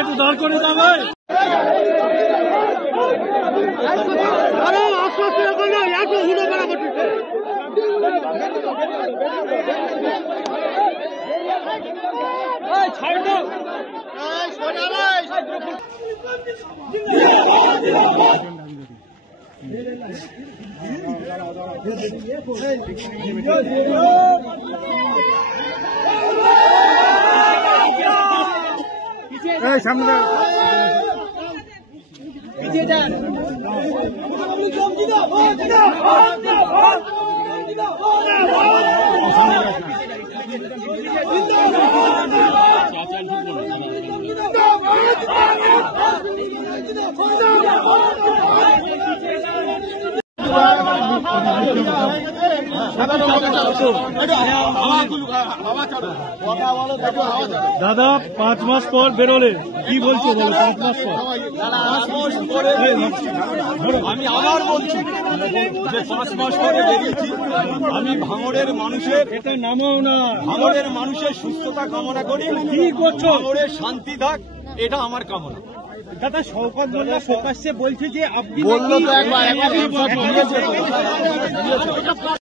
একটু দাঁড় করে যাবে সামনে দাদা 5 মাস পর বেরোলে কি বলছো বলো? 5 মাস পর আমি আবার বলছি যে 5 মাস পরে বেরিয়েছি। আমি ভাঙড়ের মানুষের এটা নামাও না, ভাঙড়ের মানুষের সুস্থতা কামনা করি। কি করছো? ভাঙড়ের শান্তি থাক, এটা আমার কামনা। দাদা শওকত মোল্লা প্রকাশ্যে বলছে যে আপনি বললো তো একবার